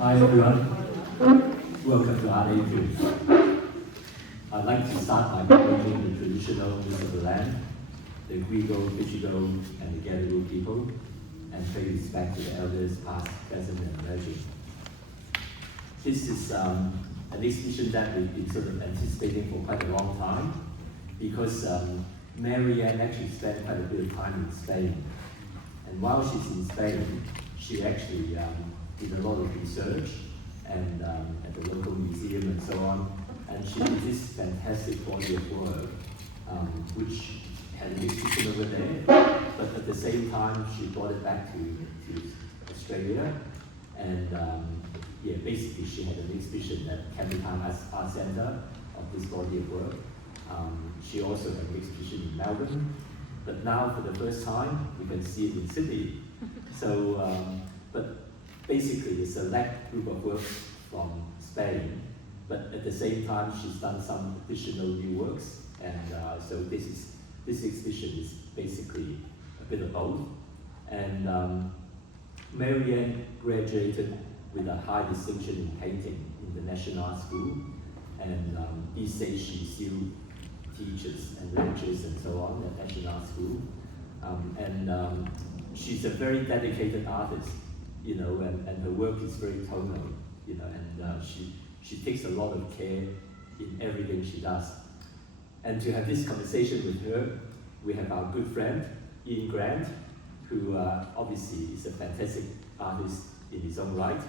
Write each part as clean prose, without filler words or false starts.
Hi everyone, welcome to Atrium. I'd like to start by bringing the traditional news of the land, the Grigo, Fichigo, and the Gadigal people, and pay respect to the elders past, present, and emerging. This is an exhibition that we've been sort of anticipating for quite a long time, because Maryanne actually spent quite a bit of time in Spain. And while she's in Spain, she actually did a lot of research and at the local museum and so on. And she did this fantastic body of work, which had an exhibition over there. But at the same time, she brought it back to Australia. And basically she had an exhibition at Canberra Art Centre of this body of work. She also had an exhibition in Melbourne. But now, for the first time, we can see it in Sydney. So, but basically, a select group of works from Spain. But at the same time, she's done some additional new works, and so this exhibition is basically a bit of both. And Maryanne graduated with a high distinction in painting in the National Art School, and these days she still teaches and lectures and so on at National Art School. She's a very dedicated artist, you know, and her work is very tonal, you know, and she takes a lot of care in everything she does. And to have this conversation with her, we have our good friend, Ian Grant, who obviously is a fantastic artist in his own right,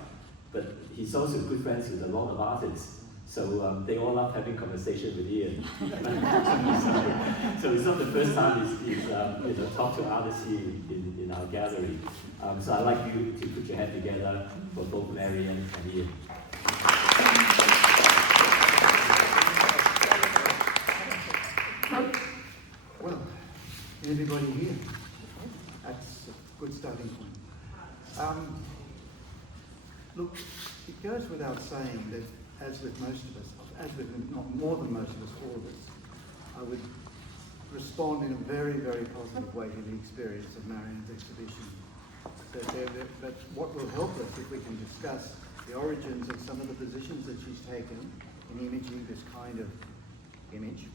but he's also good friends with a lot of artists. So they all love having conversation with Ian. So it's not the first time he's talked to artists here in our gallery. So I'd like you to put your hand together for both Maryanne and Ian. Well, everybody here, that's a good starting point. Look, it goes without saying that as with most of us, not more than most of us, all of us, I would respond in a very, very positive way to the experience of Maryanne's exhibition. But what will help us if we can discuss the origins of some of the positions that she's taken in imaging this kind of image,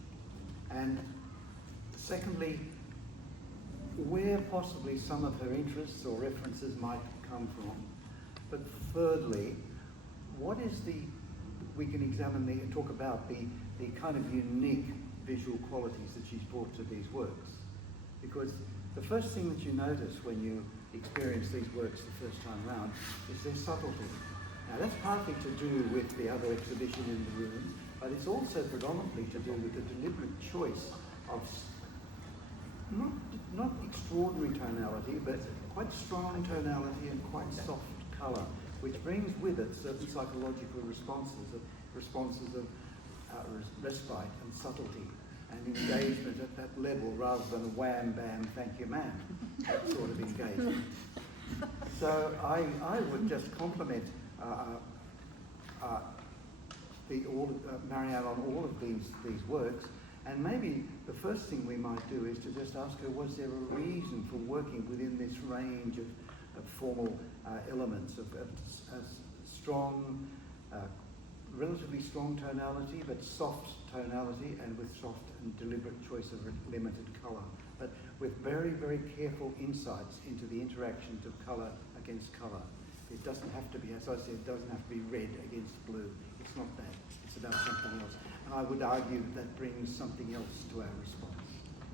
and secondly, where possibly some of her interests or references might come from. But thirdly, we can examine and talk about the kind of unique visual qualities that she's brought to these works. Because the first thing that you notice when you experience these works the first time round is their subtlety. Now that's partly to do with the other exhibition in the room, but it's also predominantly to do with the deliberate choice of not extraordinary tonality, but quite strong tonality and quite soft colour, which brings with it certain psychological responses of respite and subtlety and engagement at that level, rather than a wham bam thank you ma'am, that sort of engagement. So I would just compliment Maryanne on all of these works, and maybe the first thing we might do is to just ask her, was there a reason for working within this range of formal elements of strong, relatively strong tonality, but soft tonality, and with soft and deliberate choice of limited colour, but with very, very careful insights into the interactions of colour against colour. It doesn't have to be, as I said, it doesn't have to be red against blue. It's not that. It's about something else. And I would argue that brings something else to our response.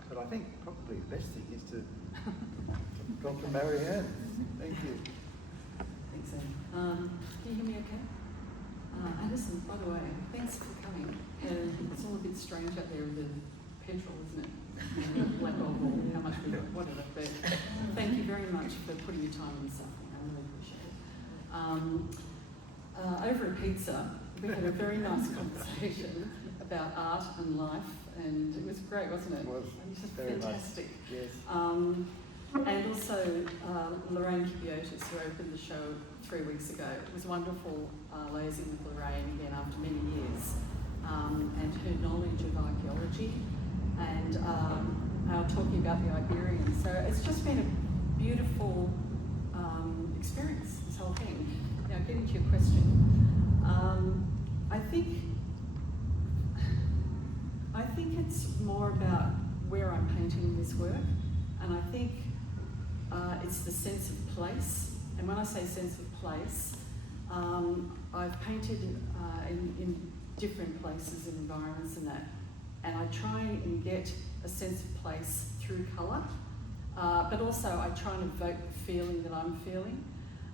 But I think probably the best thing is to talk to Maryanne. Thank you. Thanks, Anne. Can you hear me okay? Alison, by the way, thanks for coming. It's all a bit strange out there with the petrol, isn't it? Black oil, how much we got, whatever. But thank you very much for putting your time in something. I really appreciate it. Over at pizza, we had a very nice conversation about art and life, and it was great, wasn't it? It was. It was Very fantastic. Nice. Yes. And also Lorraine Kibiotis, who opened the show 3 weeks ago. It was wonderful liaising with Lorraine again after many years, and her knowledge of archaeology, and talking about the Iberians. So it's just been a beautiful experience, this whole thing. Now, getting to your question, I think it's more about where I'm painting this work, and I think it's the sense of place. And when I say sense of place, I've painted in different places and environments and that, and I try and get a sense of place through colour, but also I try and evoke the feeling that I'm feeling.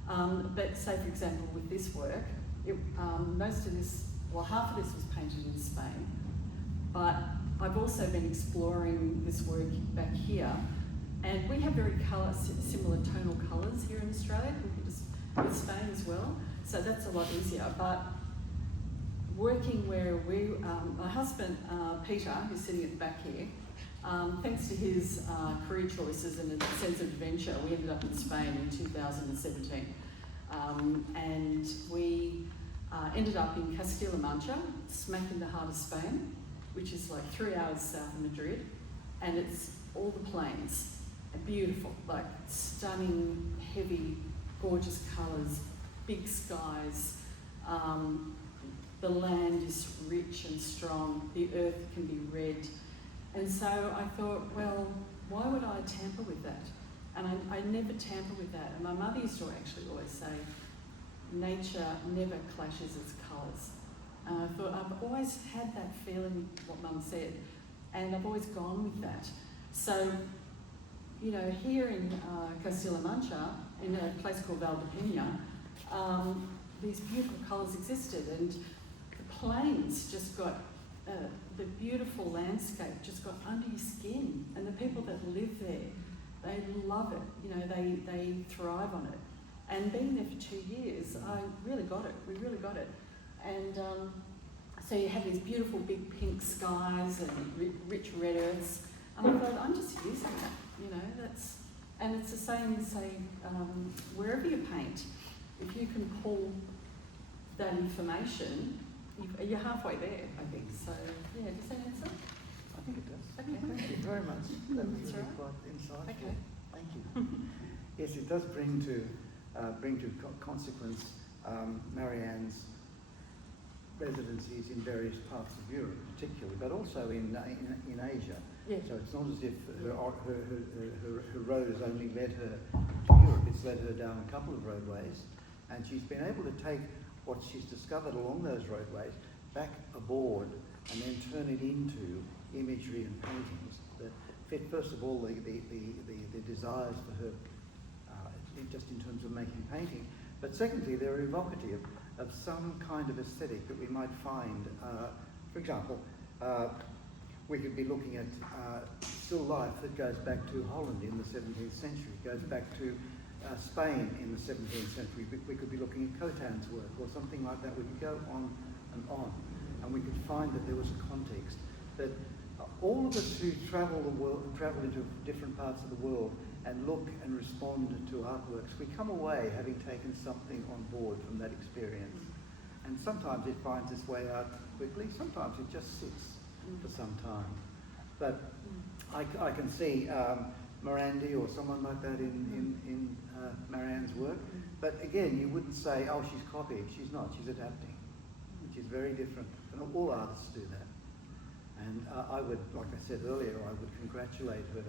But say, for example, with this work, most of this, well, half of this was painted in Spain, but I've also been exploring this work back here, and we have very similar tonal colours here in Australia, with Spain as well, so that's a lot easier. But working where my husband, Peter, who's sitting at the back here, thanks to his career choices and a sense of adventure, we ended up in Spain in 2017. And we ended up in Castilla-La Mancha, smack in the heart of Spain, which is like 3 hours south of Madrid, and it's all the plains, beautiful, like stunning, heavy, gorgeous colours, big skies. The land is rich and strong, the earth can be red. And so I thought, well, why would I tamper with that? And I never tamper with that. And my mother used to actually always say, nature never clashes its colours. And I thought, I've always had that feeling, what Mum said, and I've always gone with that. So, you know, here in Castilla-La Mancha, in a place called Valdepeña, these beautiful colours existed, and the plains just got, the beautiful landscape just got under your skin, and the people that live there, they love it, you know, they thrive on it. And being there for 2 years, I really got it, we really got it. And so you have these beautiful big pink skies and rich red earths, and I thought, I'm just using that, you know, and it's the same, say, wherever you paint, if you can pull that information, you're halfway there, I think. So, yeah, does that answer? I think it does. Okay. Thank you very much. That was That's really right. quite insightful. Okay. Thank you. Yes, it does bring to consequence Maryanne's residencies in various parts of Europe, particularly, but also in Asia. Yeah. So it's not as if her road has only led her to Europe, it's led her down a couple of roadways, and she's been able to take what she's discovered along those roadways back aboard and then turn it into imagery and paintings that fit, first of all, the desires for her, just in terms of making painting, but secondly, they're evocative of some kind of aesthetic that we might find. For example, we could be looking at still life that goes back to Holland in the 17th century, goes back to Spain in the 17th century. We could be looking at Cotan's work or something like that. We could go on, and we could find that there was a context that all of us who travel the world and travel into different parts of the world and look and respond to artworks, we come away having taken something on board from that experience. And sometimes it finds its way out quickly, sometimes it just sits for some time. But I can see Morandi or someone like that in Maryanne's work. But again, you wouldn't say, oh, she's copying. She's not, she's adapting, which is very different. And all artists do that. And I would, like I said earlier, I would congratulate her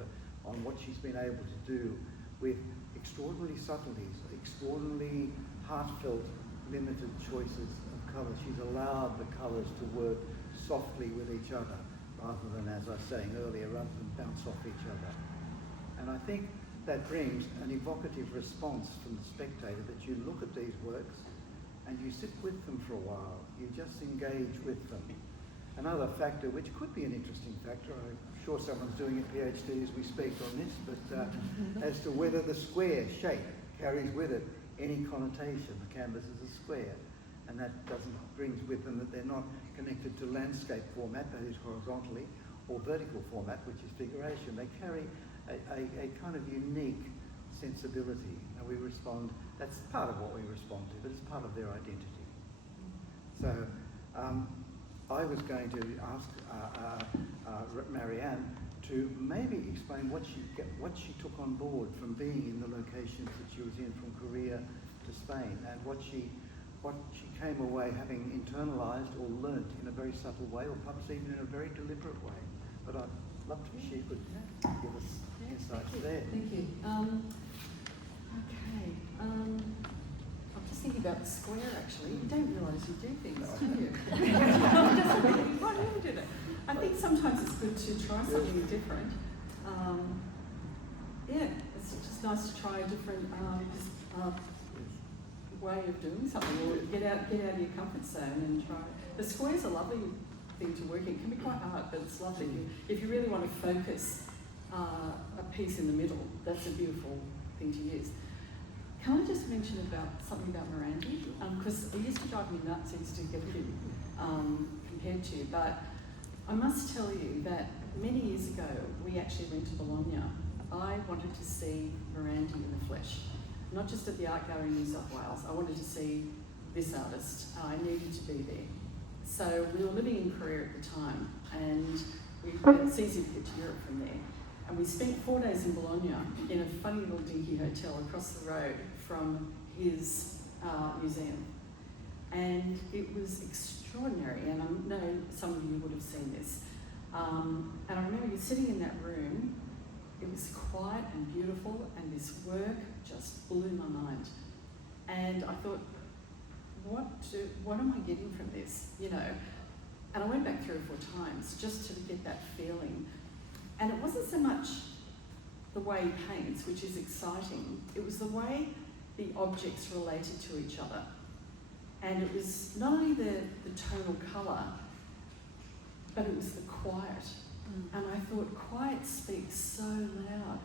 on what she's been able to do with extraordinary subtleties, extraordinarily heartfelt, limited choices of colour. She's allowed the colours to work softly with each other, rather than, as I was saying earlier, rather than bounce off each other. And I think that brings an evocative response from the spectator, that you look at these works and you sit with them for a while, you just engage with them. Another factor, which could be an interesting factor, I'm sure someone's doing a PhD as we speak on this, but as to whether the square shape carries with it any connotation. The canvas is a square, and that brings with them that they're not connected to landscape format, that is horizontally, or vertical format, which is figuration. They carry a kind of unique sensibility, and we respond, that's part of what we respond to, but it's part of their identity. So I was going to ask Maryanne to maybe explain what she took on board from being in the locations that she was in, from Korea to Spain, and what she came away having internalized or learnt in a very subtle way, or perhaps even in a very deliberate way. But I'd love if she could give us insights there. Thank you. Okay. I'm just thinking about the square, actually. You don't realise you do things, do you? Why do you do that? I think sometimes it's good to try something different. It's just nice to try a different way of doing something, or get out of your comfort zone and try. The square's a lovely thing to work in. It can be quite hard, but it's lovely. If you really want to focus a piece in the middle, that's a beautiful thing to use. Can I just mention something about Miranda? Because it used to drive me nuts, used to get him compared to, but I must tell you that many years ago, we actually went to Bologna. I wanted to see Miranda in the flesh, not just at the Art Gallery in New South Wales. I wanted to see this artist. I needed to be there. So we were living in Korea at the time, and it's easy to get to Europe from there. And we spent 4 days in Bologna in a funny little dinky hotel across the road from his museum. And it was extraordinary, and I know some of you would have seen this. And I remember sitting in that room. It was quiet and beautiful, and this work just blew my mind. And I thought, what am I getting from this, you know? And I went back 3 or 4 times just to get that feeling. And it wasn't so much the way he paints, which is exciting. It was the way the objects related to each other. And it was not only the tonal colour, but it was the quiet. And I thought, quiet speaks so loud.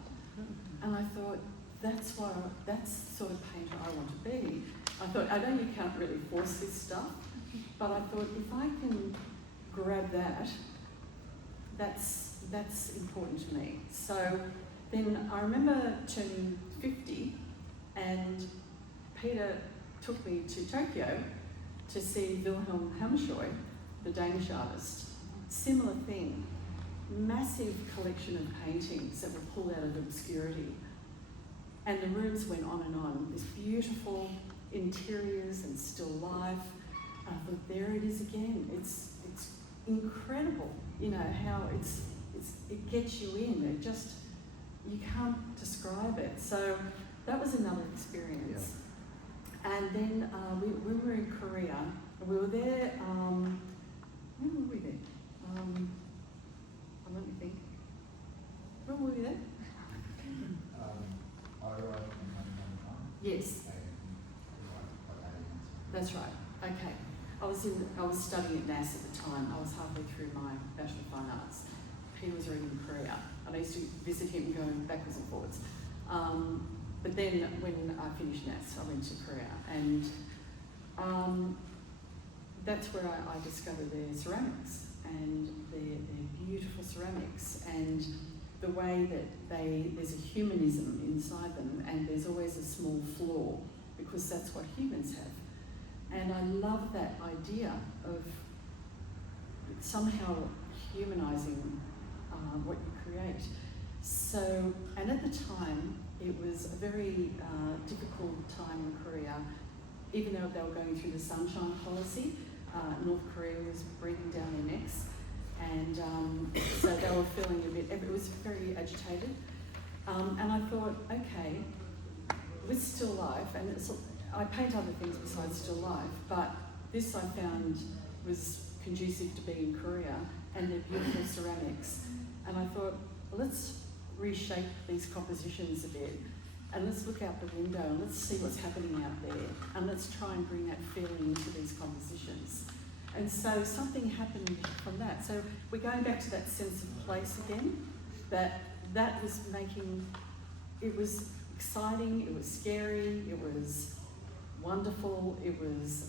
And I thought, that's the sort of painter I want to be. I thought, I know you can't really force this stuff, but I thought, if I can grab that, that's important to me. So then I remember turning 50, and Peter took me to Tokyo to see Wilhelm Hammershøi, the Danish artist. Similar thing. Massive collection of paintings that were pulled out of obscurity. And the rooms went on and on. This beautiful interiors and still life. I thought, there it is again. It's incredible, you know, how it gets you in. You can't describe it. So that was another experience. Yeah. And then we were in Korea. We were there, when were we there? Let me think. When were we there? I arrived in 2021. Yes. That's right. Okay. I was studying at NAS at the time. I was halfway through my Bachelor of Fine Arts. He was already in Korea, and I used to visit him going backwards and forwards. But then when I finished NAS, I went to Korea, and that's where I discovered their ceramics. And they're beautiful ceramics, and the way that there's a humanism inside them, and there's always a small flaw, because that's what humans have. And I love that idea of somehow humanising what you create. So, and at the time, it was a very difficult time in Korea, even though they were going through the sunshine policy. North Korea was breathing down their necks, and so they were feeling it was very agitated. And I thought, okay, with still life, and I paint other things besides still life, but this I found was conducive to being in Korea, and their beautiful ceramics. And I thought, well, let's reshape these compositions a bit, and let's look out the window and let's see what's happening out there, and let's try and bring that feeling into these compositions. And so something happened from that. So we're going back to that sense of place again, that was making, it was exciting, it was scary, it was wonderful, it was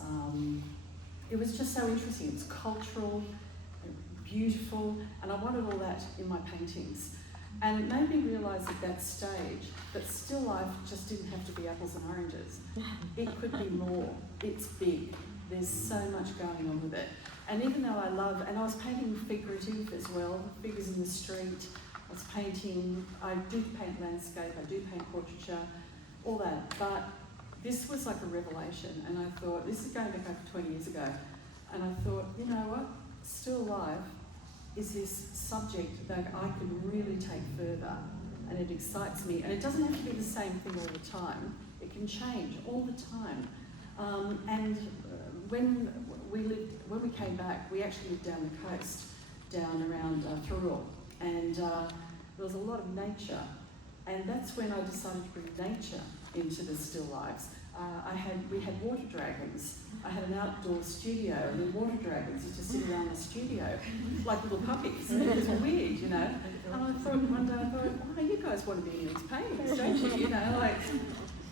just so interesting. It was cultural, beautiful, and I wanted all that in my paintings. And it made me realise at that stage that still life just didn't have to be apples and oranges. It could be more. It's big. There's so much going on with it. And even though I was painting figurative as well, figures in the street, I do paint landscape, I do paint portraiture, all that. But this was like a revelation, and I thought, this is going back over 20 years ago, and I thought, you know what, still life is this subject that I can really take further, and it excites me, and it doesn't have to be the same thing all the time. It can change all the time. When we came back, we actually lived down the coast, down around Thurrool, and there was a lot of nature, and that's when I decided to bring nature into the still lives. We had water dragons. I had an outdoor studio, and the water dragons used to sit around the studio like little puppies. It was weird, you know. And I thought one day, oh, you guys want to be in these paintings, don't you? You know, like,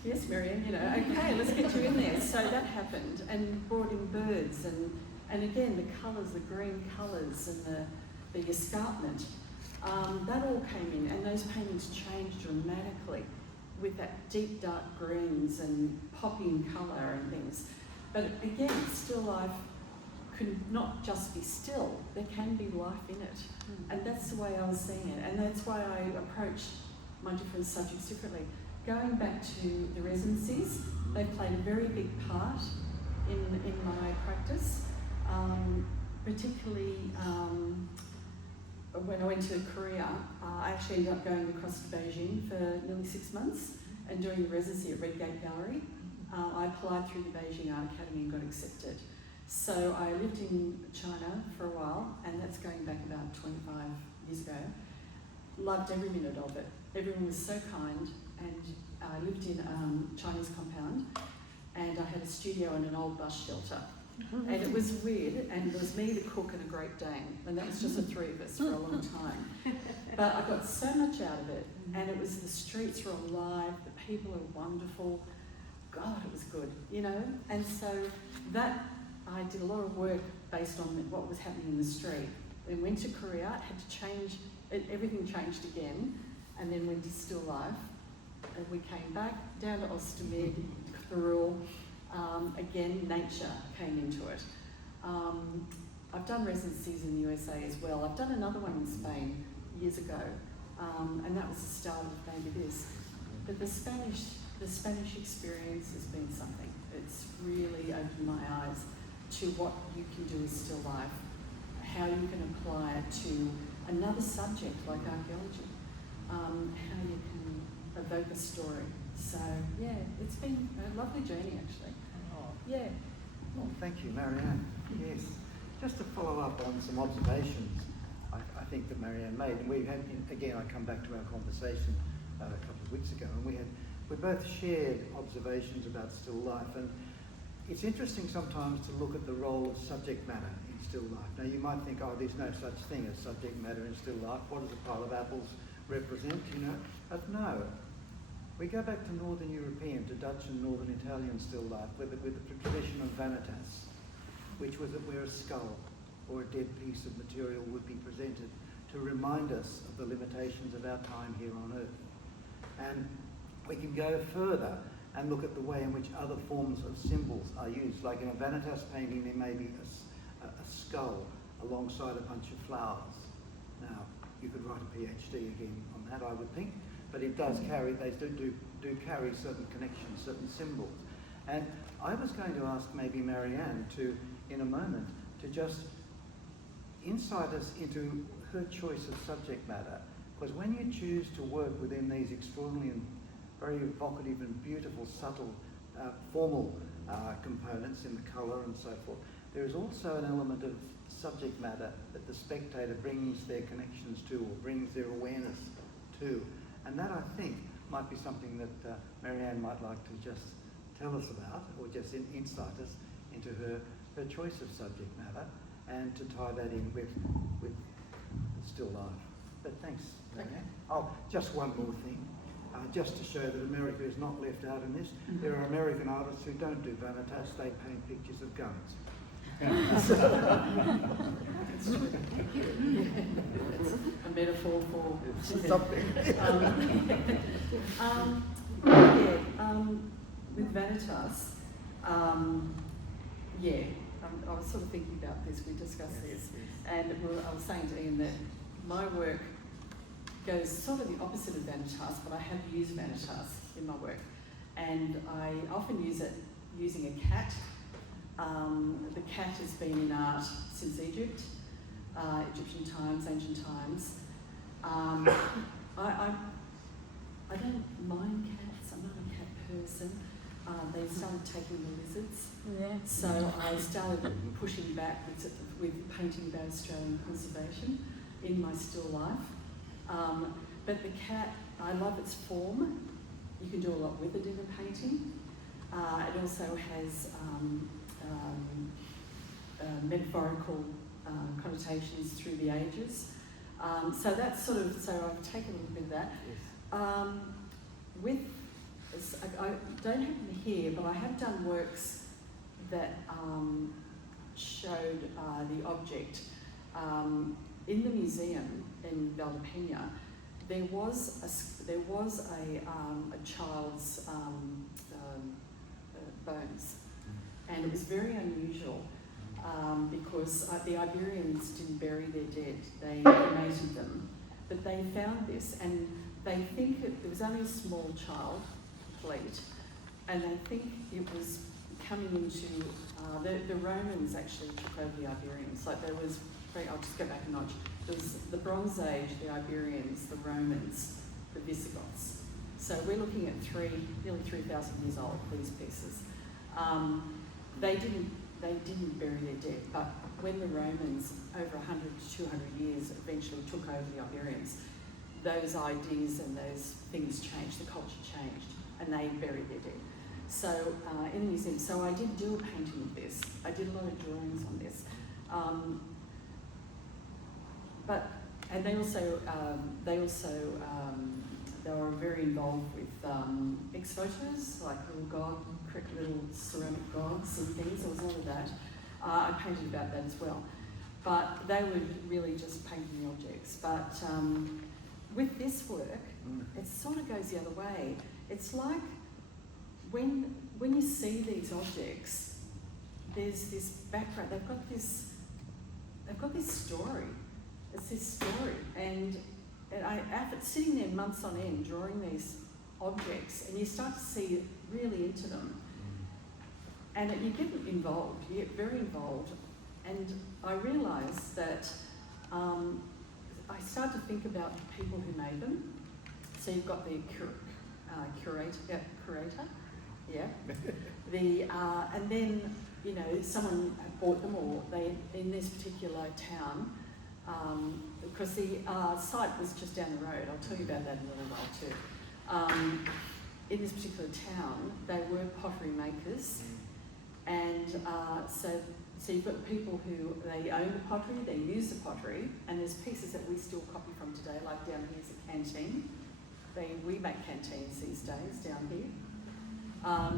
yes, Maryanne, you know, okay, let's get you in there. So that happened, and brought in birds, and again, the colours, the green colours, and the escarpment, that all came in, and those paintings changed dramatically with that deep dark greens and popping colour and things. But again, still life can not just be still, there can be life in it. And that's the way I was seeing it, and that's why I approach my different subjects differently. Going back to the residencies, they played a very big part in my practice, particularly when I went to Korea. I actually ended up going across to Beijing for nearly 6 months and doing the residency at Redgate Gallery. I applied through the Beijing Art Academy and got accepted. So I lived in China for a while, and that's going back about 25 years ago. Loved every minute of it. Everyone was so kind, and I lived in a Chinese compound, and I had a studio and an old bus shelter. And it was weird, and it was me, the cook, and a Great Dane, and that was just the three of us for a long time. But I got so much out of it, and it was, the streets were alive, the people are wonderful. God, it was good, you know? And so that, I did a lot of work based on what was happening in the street. Then went to Korea, had to change, everything changed again, and then went to still life. And we came back down to Ostermeer, Thurrool. Again, nature came into it. I've done residencies in the USA as well. I've done another one in Spain years ago, and that was the start of maybe this. But the Spanish experience has been something. It's really opened my eyes to what you can do with still life, how you can apply it to another subject like archaeology, how you can evoke a story. So yeah, it's been a lovely journey actually. Yeah. Well, thank you, Maryanne. Yes. Just to follow up on some observations I think that Maryanne made, and we had, again, I come back to our conversation a couple of weeks ago, and we both shared observations about still life, and it's interesting sometimes to look at the role of subject matter in still life. Now you might think, oh, there's no such thing as subject matter in still life. What does a pile of apples represent, you know? But no. We go back to Northern European, to Dutch and Northern Italian still life, with the tradition of vanitas, which was where a skull or a dead piece of material would be presented to remind us of the limitations of our time here on Earth. And we can go further and look at the way in which other forms of symbols are used. Like in a vanitas painting, there may be a skull alongside a bunch of flowers. Now, you could write a PhD again on that, I would think. But it does carry, they do carry certain connections, certain symbols. And I was going to ask maybe Maryanne to, in a moment, to just insight us into her choice of subject matter. Because when you choose to work within these extraordinary and very evocative and beautiful, subtle, formal components in the colour and so forth, there is also an element of subject matter that the spectator brings their connections to or brings their awareness to. And that, I think, might be something that Maryanne might like to just tell us about, or just insight us into her choice of subject matter, and to tie that in with still life. But thanks, Maryanne. Okay. Oh, just one more thing, just to show that America is not left out in this. Mm-hmm. There are American artists who don't do vanitas, they paint pictures of guns. That's true. A metaphor for something. With vanitas, I was sort of thinking about this, we discussed this, and I was saying to Ian that my work goes sort of the opposite of vanitas, but I have used vanitas in my work. and I often use it using a cat. The cat has been in art since Egypt, Egyptian times, ancient times. I don't mind cats, I'm not a cat person. They started taking the lizards, so I started pushing back with painting about Australian conservation in my still life. But the cat, I love its form. You can do a lot with it in a painting. It also has metaphorical connotations through the ages. So that's sort of, so I've taken a little bit of that. Yes. I don't have them here, but I have done works that showed the object. In the museum in Valdepeña, there was a child's bones, and it was very unusual because the Iberians didn't bury their dead; they cremated them. But they found this, and they think it was only a small child plate, and they think it was coming into the Romans actually took over the Iberians. Like there was, I'll just go back a notch. There was the Bronze Age, the Iberians, the Romans, the Visigoths. So we're looking at nearly 3,000 years old, these pieces. They didn't bury their dead, but when the Romans, over 100 to 200 years, eventually took over the Iberians, those ideas and those things changed, the culture changed, and they buried their dead. So in the museum, so I did do a painting of this. I did a lot of drawings on this. And they were very involved with ex-votos, like little ceramic gods and things. There was a lot of that. I painted about that as well. But they were really just painting the objects. But with this work, it sort of goes the other way. It's like when you see these objects, there's this background. They've got this story. It's this story, and after sitting there months on end drawing these objects, and you start to see really into them, and you get involved. You get very involved, and I realised that I started to think about the people who made them. So you've got the curator, yeah. And then someone bought them, or they in this particular town. Because the site was just down the road. I'll tell you about that in a little while too. In this particular town, they were pottery makers, and so you've got people who they own the pottery, they use the pottery, and there's pieces that we still copy from today, like down here's a canteen. We make canteens these days down here.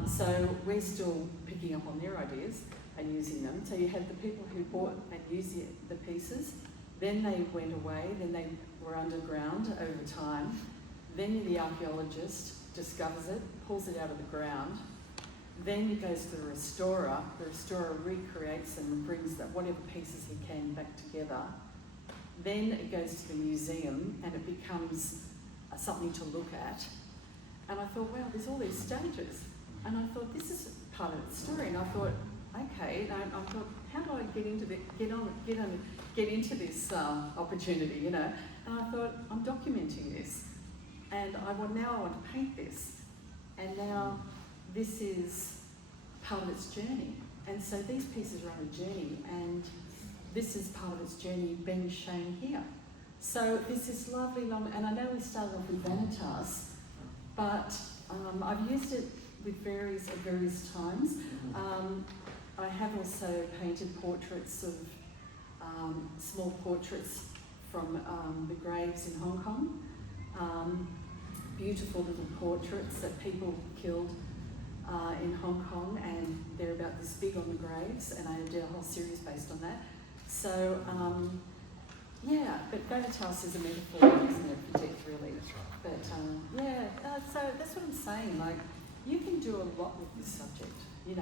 So we're still picking up on their ideas and using them. So you had the people who bought and used the pieces. Then they went away, then they were underground over time. Then the archaeologist discovers it, pulls it out of the ground. Then he goes to the restorer recreates them and brings whatever pieces he can back together. Then it goes to the museum and it becomes something to look at. And I thought, wow, there's all these stages. And I thought, this is part of the story. And I thought, okay, and I thought, how do I get into this opportunity, And I thought, I'm documenting this, and now I want to paint this, and now this is part of its journey. And so these pieces are on a journey, and this is part of its journey being shown here. So this is lovely, and I know we started off with vanitas, but I've used it with at various times. I have also painted portraits of small portraits from the graves in Hong Kong. Beautiful little portraits that people killed in Hong Kong, and they're about this big on the graves, and I did a whole series based on that. So, but vanitas is a metaphor, isn't it, for death, really? But so that's what I'm saying. Like, you can do a lot with this subject. You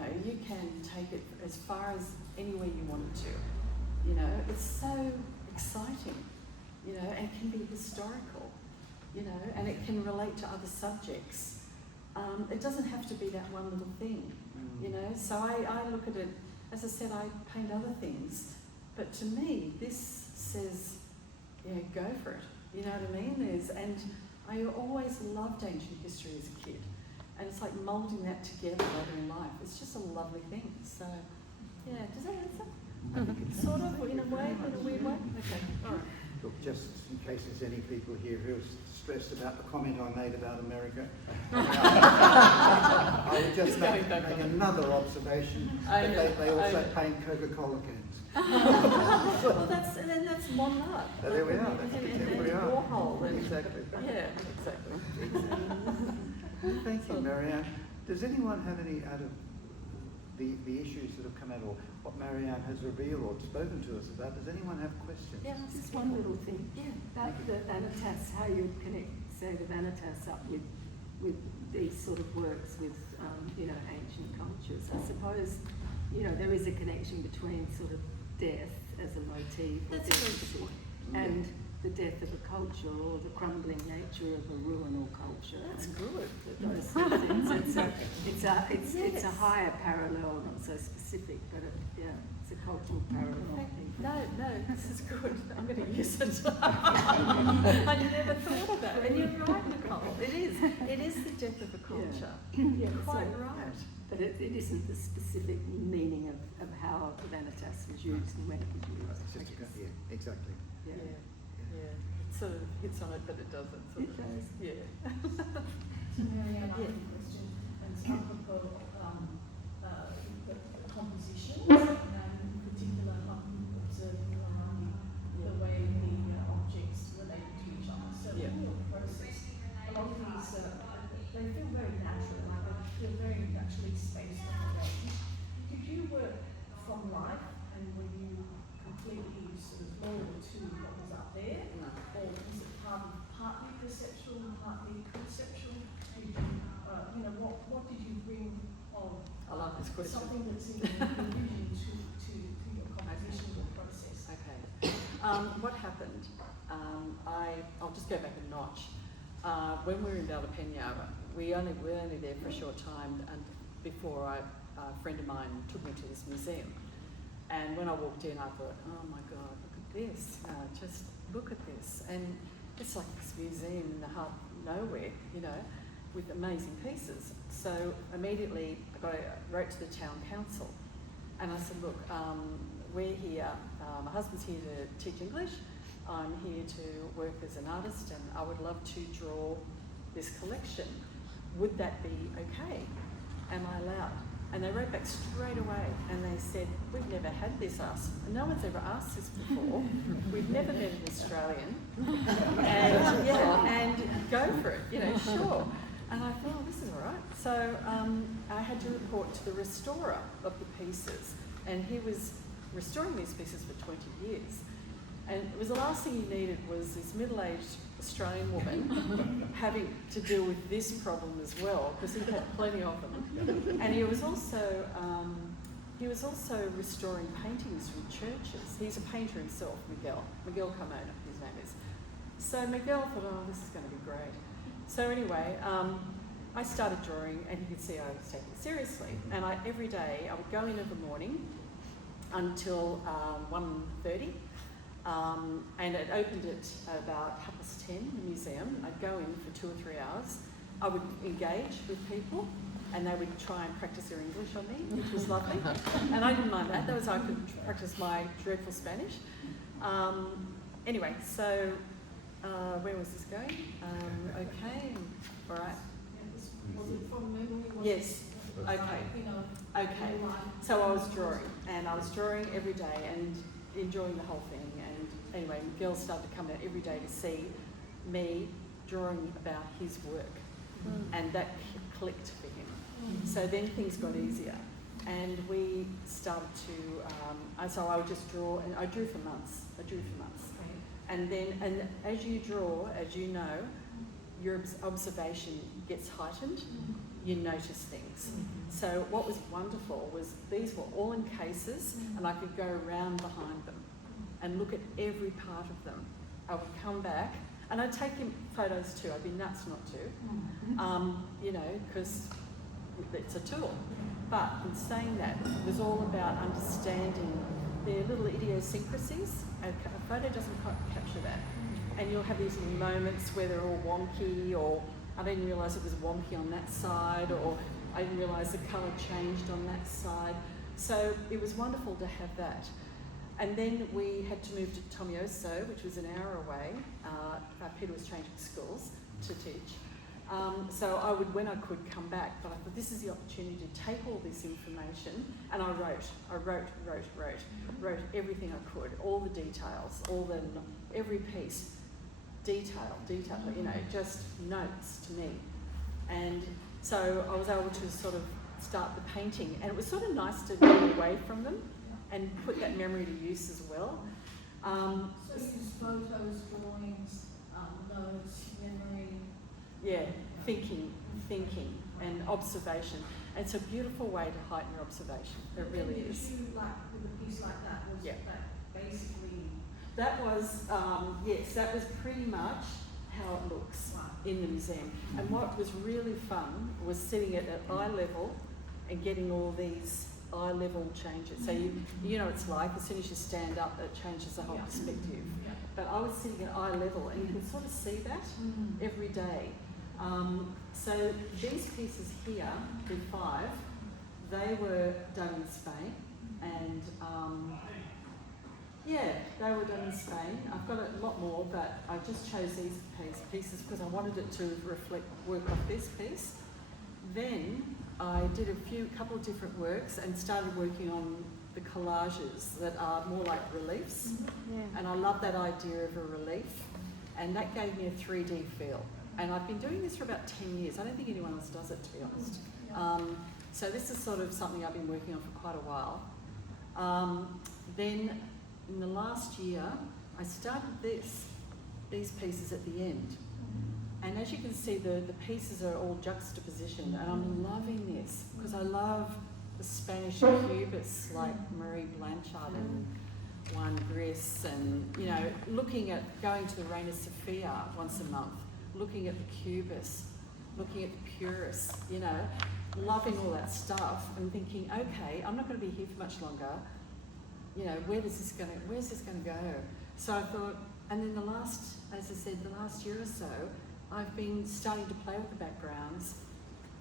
can take it as far as anywhere you want it to. It's so exciting, and can be historical, and it can relate to other subjects. it doesn't have to be that one little thing, you know. So I look at it, as I said, I paint other things, but to me, this says, you know, go for it. You know what I mean? And I always loved ancient history as a kid, and it's like moulding that together later in life. It's just a lovely thing. So, yeah, does that answer? Sort of, in a way, in a weird way? Okay, all right. Look, just in case there's any people here who are stressed about the comment I made about America, I would just make another observation that they also paint Coca-Cola cans. Well, that's modern art. There we are. That's contemporary art. Warhol. Exactly. Yeah, exactly. Thank you, Maryanne. Does anyone have any out of the issues that have come out, or what Maryanne has revealed or spoken to us about? Does anyone have questions? Yeah, Just one little thing. Yeah. About the Vanitas, how you connect, say, the Vanitas up with these sort of works with, you know, ancient cultures. I suppose, you know, there is a connection between sort of death as a motif That's death a good point. and the death of a culture or the crumbling nature of a ruin or culture. That's good. Those sort of things. It's a Yes. higher parallel, not so specific, but it's a cultural parallel. No, this is good. I'm going to use it. I never thought of that. And you're right, Nicole. It is the death of a culture. Yeah, You're quite so- right. But it isn't the specific meaning of how the Vanitas was used and when it was used. It's just, yeah, exactly. Yeah. It sort of hits on it, but it doesn't. Sort It of. does. Yeah. So Maryanne, I have a question, and it's apropos the compositions, and in particular, observing the way the objects relate to each other. So Yeah. in your process, a lot of these, they feel very natural, like they feel very naturally spaced and arranged. Did you work from life, and were you completely sort of loyal to what was up there? No. Or is it partly perceptual and partly conceptual? Did you, you know, what did you bring of I love this question. something that's in your vision to your composition or process? Okay. What happened? I'll just go back a notch. When we were in Valdepeña, we were only there for a short time, and before a friend of mine took me to this museum. And when I walked in, I thought, oh my God, look at this! Just look at this! And it's like this museum in the heart of nowhere, you know, with amazing pieces. So immediately I wrote to the town council, and I said, look, we're here. My husband's here to teach English. I'm here to work as an artist, and I would love to draw this collection. Would that be okay? Am I allowed? And they wrote back straight away, and they said, we've never had this asked. No one's ever asked this before. We've never met an Australian. And go for it, you know, sure. And I thought, oh, this is all right. So I had to report to the restorer of the pieces, and he was restoring these pieces for 20 years. And it was the last thing he needed was this middle-aged Australian woman having to deal with this problem as well, because he had plenty of them. And he was also restoring paintings from churches. He's a painter himself, Miguel Carmona, his name is. So Miguel thought, oh, this is going to be great. So anyway, I started drawing, and you could see I was taking it seriously. And every day I would go in the morning until 1:30. And it opened at about 10:30, the museum. I'd go in for 2 or 3 hours. I would engage with people, and they would try and practice their English on me, which was lovely. And I didn't mind that. That was I could practice my dreadful Spanish. Anyway, so where was this going? Okay, all right. Was it from memory? Yes. Okay. Okay. So I was drawing, and I was drawing every day and enjoying the whole thing. And anyway, girls started to come out every day to see me drawing about his work, and that clicked for him. So then things got easier, and we started to. So I would just draw, and I drew for months. And then, and as you draw, as you know, your observation gets heightened. You notice things. So what was wonderful was these were all in cases, and I could go around behind them and look at every part of them. I would come back, And I take him photos too. I'd be nuts not to, you know, because it's a tool. But in saying that, it was all about understanding their little idiosyncrasies. A photo doesn't quite capture that. And you'll have these little moments where they're all wonky, or I didn't realise it was wonky on that side, or I didn't realise the colour changed on that side. So it was wonderful to have that. And then we had to move to Tomioso, which was an hour away. Peter was changing schools to teach. So I would, when I could, come back, but I thought this is the opportunity to take all this information, and I wrote everything I could, all the details, every piece, detail, you know, just notes to me. And so I was able to sort of start the painting, and it was sort of nice to get away from them and put that memory to use as well. So use photos, drawings, notes, memory. Yeah, thinking, and observation. And it's a beautiful way to heighten your observation. It really is. Did you, like, with a piece like that, was Yeah. that basically... That was, yes, that was pretty much how it looks in the museum. And what was really fun was sitting at eye level and getting all these eye level changes. So you know what it's like, as soon as you stand up, it changes the whole perspective. Yeah. But I was sitting at eye level, and you can sort of see that every day. So these pieces here, the 5, they were done in Spain, and yeah, they were done in Spain. I've got a lot more, but I just chose these pieces because I wanted it to work off this piece. Then I did a couple of different works and started working on the collages that are more like reliefs. And I love that idea of a relief, and that gave me a 3D feel. And I've been doing this for about 10 years. I don't think anyone else does it, to be honest. So this is sort of something I've been working on for quite a while. Then in the last year, I started these pieces at the end. And as you can see, the pieces are all juxtapositioned, and I'm loving this because I love the Spanish cubists like Marie Blanchard and Juan Gris, and, you know, going to the Reina Sofia once a month, looking at the cubists, looking at the purists, you know, loving all that stuff and thinking, okay, I'm not going to be here for much longer. You know, where's this going to go? So I thought, and then as I said, the last year or so, I've been starting to play with the backgrounds,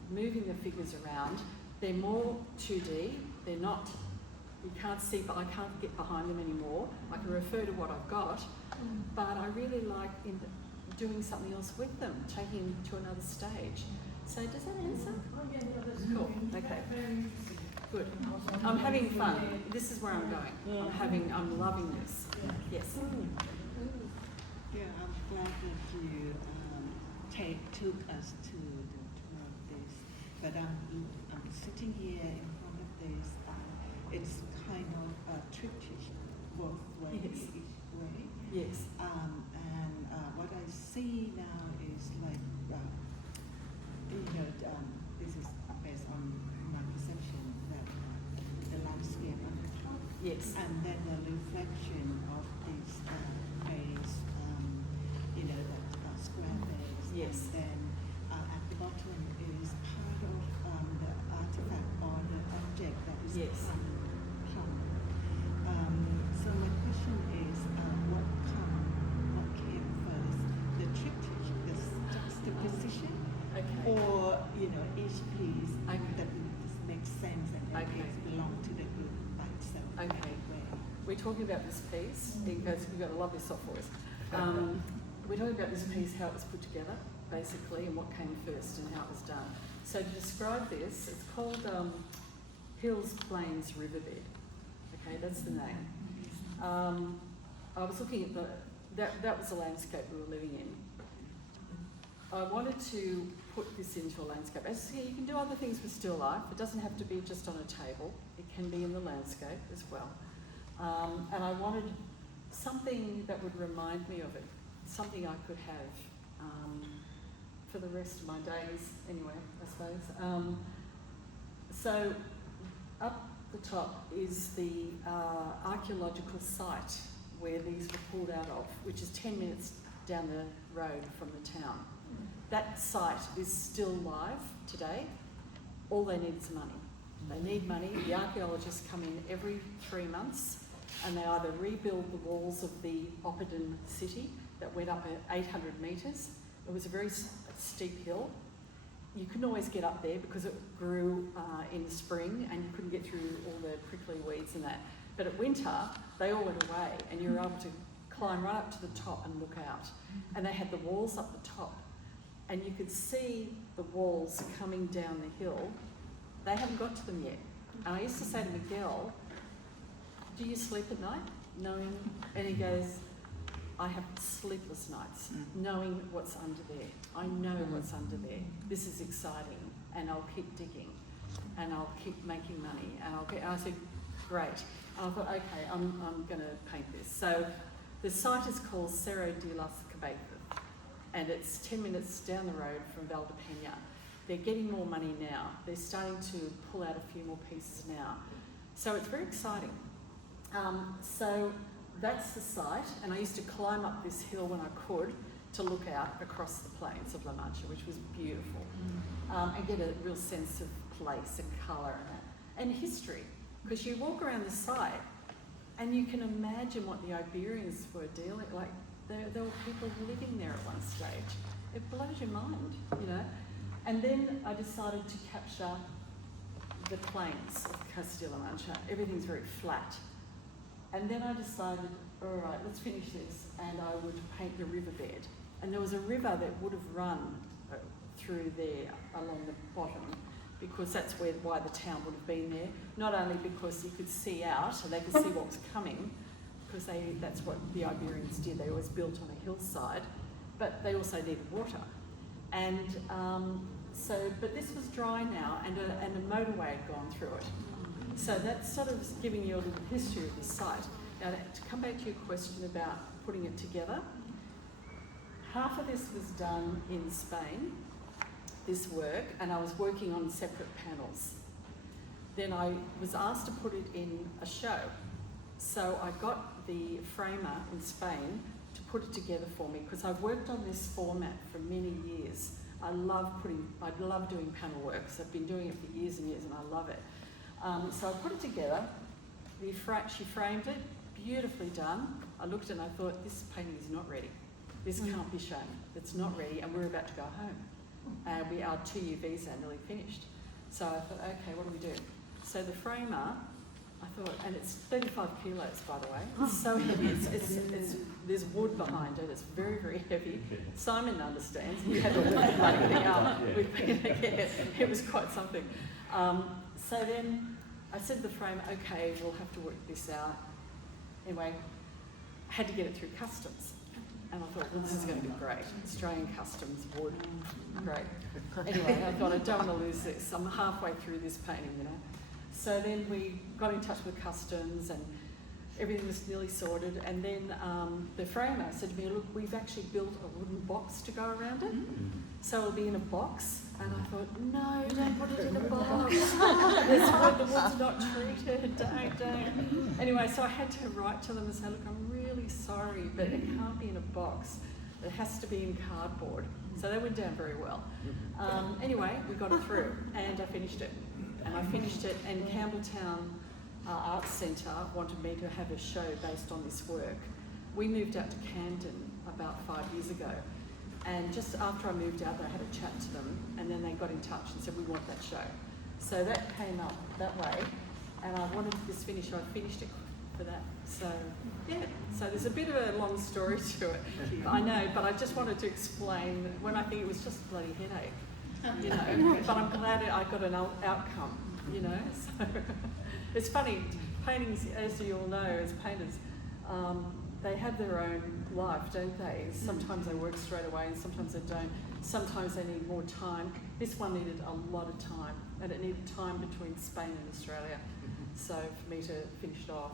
moving the figures around. They're more 2D. They're not, you can't see, but I can't get behind them anymore. I can refer to what I've got, but I really like doing something else with them, taking them to another stage. So does that answer? Oh, yeah, no, that's Cool, very, okay. very interesting. Good. I'm having fun. This is where I'm going. I'm loving this. Yes. Yeah, I'm glad that you took us to this. But I'm sitting here in front of this. It's kind of a triptych, both ways. Yes. Each way. Yes. And what I see now is like, this is based on my perception that the landscape on the top. Yes. And then the reflection of this base, that square base. Yes. And then at the bottom is part of the artifact or the object that is Yes. coming. So my question is, what came first? The triptych, the juxtaposition, Okay. or each piece Okay. that makes sense and every Okay. piece belong to the group by itself. Okay. Way. We're talking about this piece because we've got a lovely soft voice. We're talking about this piece, how it was put together, basically, and what came first and how it was done. So to describe this, it's called Hills, Plains, Riverbed. Okay, that's the name. I was looking at that was the landscape we were living in. I wanted to put this into a landscape. As you see, you can do other things with still life. It doesn't have to be just on a table. It can be in the landscape as well. And I wanted something that would remind me of it, something I could have for the rest of my days anyway, I suppose. So up the top is the archaeological site where these were pulled out of, which is 10 minutes down the road from the town. That site is still live today. All they need is money. They need money. The archaeologists come in every 3 months and they either rebuild the walls of the Oppidan city that went up at 800 metres. It was a very steep hill. You couldn't always get up there because it grew in the spring and you couldn't get through all the prickly weeds and that. But at winter, they all went away and you were able to climb right up to the top and look out. And they had the walls up the top and you could see the walls coming down the hill. They haven't got to them yet. And I used to say to Miguel, do you sleep at night? Knowing, and he goes, I have sleepless nights, knowing what's under there. I know what's under there. This is exciting, and I'll keep digging, and I'll keep making money, and I said, great. And I thought, okay, I'm going to paint this. So the site is called Cerro de las Cabezas, and it's 10 minutes down the road from Valdepeña. They're getting more money now. They're starting to pull out a few more pieces now. So it's very exciting. So that's the site, and I used to climb up this hill when I could to look out across the plains of La Mancha, which was beautiful, and get a real sense of place and colour and history. Because you walk around the site and you can imagine what the Iberians were dealing, like there were people living there at one stage. It blows your mind, you know. And then I decided to capture the plains of Castilla-La Mancha. Everything's very flat. And then I decided, all right, let's finish this, and I would paint the riverbed. And there was a river that would have run through there along the bottom, because that's why the town would have been there. Not only because you could see out and they could see what was coming, because that's what the Iberians did. They always built on a hillside, but they also needed water. And but this was dry now, and a motorway had gone through it. So that's sort of giving you a little history of the site. Now, to come back to your question about putting it together, half of this was done in Spain, this work, and I was working on separate panels. Then I was asked to put it in a show. So I got the framer in Spain to put it together for me, because I've worked on this format for many years. I love doing panel work, so I've been doing it for years and years, and I love it. So I put it together. She framed it, beautifully done. I looked and I thought, this painting is not ready. This can't be shown. It's not ready, and we're about to go home. Our 2-year visa nearly finished. So I thought, okay, what do we do? So the framer, I thought, and it's 35 kilos, by the way. It's so heavy. There's wood behind it. It's very, very heavy. Simon understands. He had to lift the bloody thing up. It was quite something. So then I said to the framer, okay, we'll have to work this out. Anyway, I had to get it through customs. And I thought, well, this is going to be great. Australian customs, wood, great. Anyway, I thought, I don't want to lose this. I'm halfway through this painting, you know. So then we got in touch with customs and everything was nearly sorted. And then the framer said to me, look, we've actually built a wooden box to go around it. So it'll be in a box. And I thought, no, don't put it in a box. The wood's not treated, don't. Anyway, so I had to write to them and say, look, I'm really sorry, but it can't be in a box. It has to be in cardboard. So that went down very well. Anyway, we got it through and I finished it. And Campbelltown Arts Centre wanted me to have a show based on this work. We moved out to Camden about 5 years ago. And just after I moved out there, I had a chat to them, and then they got in touch and said, we want that show. So that came up that way, and I wanted this finished, so I finished it for that. So, yeah, so there's a bit of a long story to it. I know, but I just wanted to explain that when I think it was just a bloody headache, you know, but I'm glad I got an outcome, you know. So it's funny, paintings, as you all know, as painters, they have their own life, don't they? Sometimes they work straight away and sometimes they don't. Sometimes they need more time. This one needed a lot of time, and it needed time between Spain and Australia. So for me to finish it off,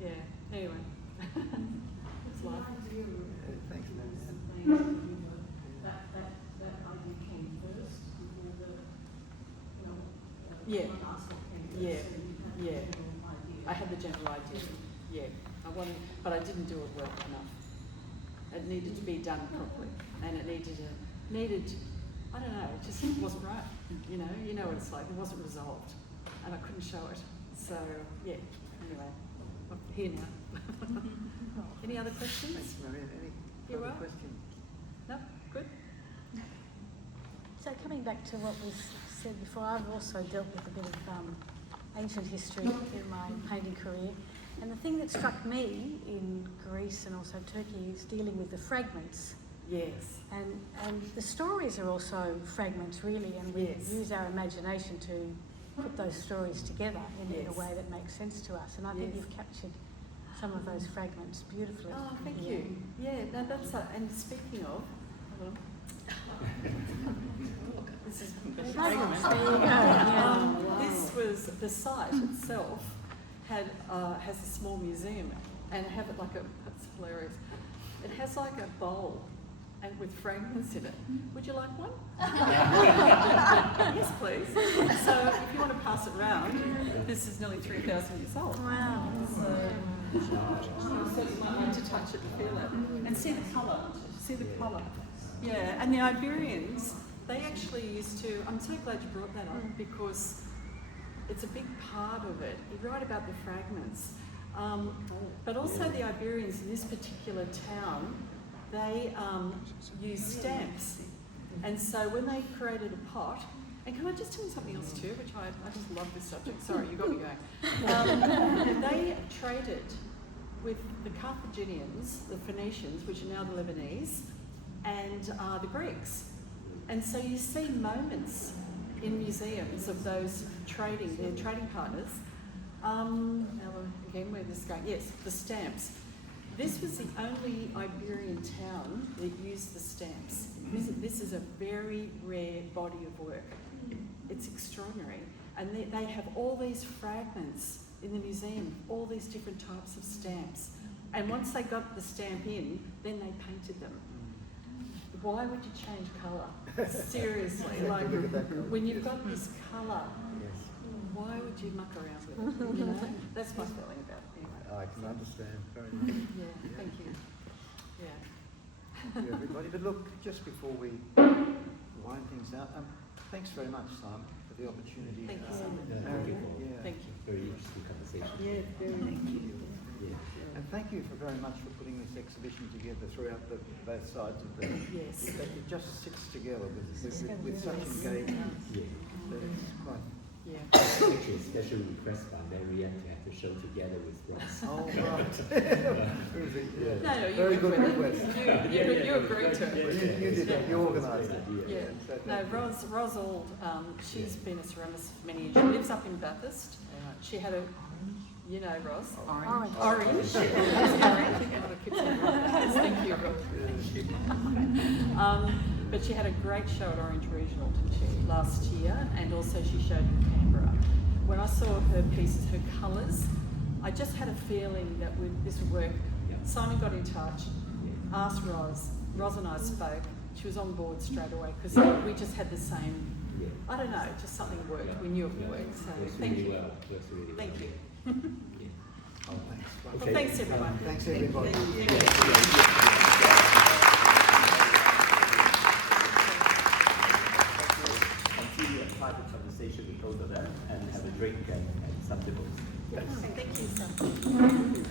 yeah, anyway. It's life. Thanks, Maryanne. That idea came first before the, you know, Yeah. artwork came first. Yeah. So you had Yeah. the general idea. I had the general idea, yeah. I wanted, but I didn't do it well enough. It needed to be done properly, and it needed, I don't know, it just wasn't right. You know what it's like. It wasn't resolved, and I couldn't show it. So yeah. Anyway, I'm here now. Any other questions? Thanks, Maryanne. Any You're further welcome. questions? No, good. So coming back to what was said before, I've also dealt with a bit of ancient history in my painting career. And the thing that struck me in Greece and also Turkey is dealing with the fragments. Yes. And the stories are also fragments really, and we Yes. use our imagination to put those stories together in a Yes. way that makes sense to us. And I think Yes. you've captured some of those fragments beautifully. Oh, thank Yeah. you. Yeah, no, that's and speaking of, hold on. This is the fragment. There you go. Yeah. This was the site itself has a small museum and have it like it's hilarious. It has like a bowl and with fragments in it. Would you like one? Yes, please. So if you want to pass it round, this is nearly 3,000 years old. Wow. So you might want to touch it and feel it. And see the colour. See the colour. Yeah, and the Iberians, they actually used to, I'm so glad you brought that up because it's a big part of it. You write about the fragments. But also the Iberians in this particular town, they used stamps. And so when they created a pot, and can I just tell you something else too, which I just love this subject. Sorry, you got me going. They traded with the Carthaginians, the Phoenicians, which are now the Lebanese, and the Greeks. And so you see moments in museums of those trading, their trading partners. Now again, where this is going? Yes, the stamps. This was the only Iberian town that used the stamps. This is a very rare body of work. It's extraordinary. And they have all these fragments in the museum, all these different types of stamps. And once they got the stamp in, then they painted them. Why would you change colour? Seriously, like when you've got this colour, why would you muck around with it? You know? That's my feeling about it. Anyway. I can understand. Very nice. Yeah, thank you. Yeah. Thank you, everybody. But look, just before we wind things out, thanks very much, Simon, for the opportunity. Thank you so much. Thank you. Yeah. Thank you. Very interesting conversation. Yeah, very thank you. Yeah. And thank you for very much for putting this exhibition together throughout both sides of the. Yes. It just sits together with such engagement Yeah. that it's quite. Yeah. Actually, a special request by Maryanne to have the show together with Ross. Oh, right. Yeah. No, you Very went good with it. request. You agreed to it. You did it. You organised it. Yeah. So No, thank you. Ros Auld, she's been a ceramist for many years. She lives up in Bathurst. She had a, you know, Ros? Orange. Orange. Thank you, Ros. Thank you. But she had a great show at Orange Regional, didn't she, last year, and also she showed in Canberra. When I saw her pieces, her colours, I just had a feeling that this would work. Simon got in touch, asked Ros and I spoke. She was on board straight away because we just had the same, I don't know, just something worked. We knew it would work. So Works thank really you. well. Works really well. Thank you. Oh, thanks. Well, thanks everyone. Thanks, everybody. Continue a private conversation with both of them and have a drink and some nibbles. Thank you so much.